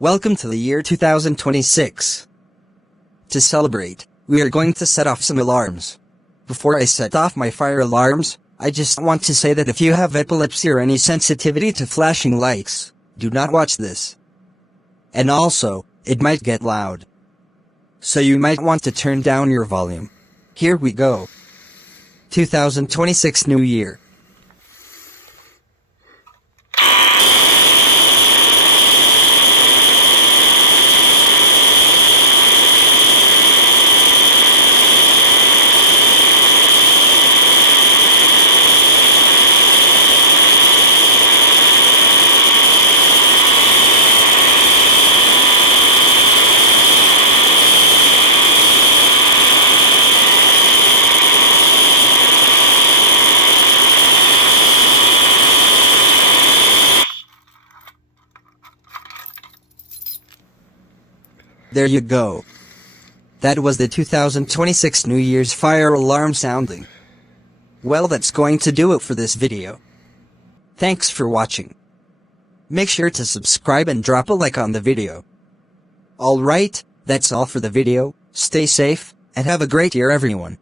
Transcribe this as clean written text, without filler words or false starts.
Welcome to the year 2026. To celebrate, we are going to set off some alarms. Before I set off my fire alarms, I just want to say that if you have epilepsy or any sensitivity to flashing lights, do not watch this. And also, it might get loud. So you might want to turn down your volume. Here we go. 2026 New Year. There you go. That was the 2026 New Year's fire alarm sounding. Well, that's going to do it for this video. Thanks for watching. Make sure to subscribe and drop a like on the video. Alright, that's all for the video. Stay safe, and have a great year everyone.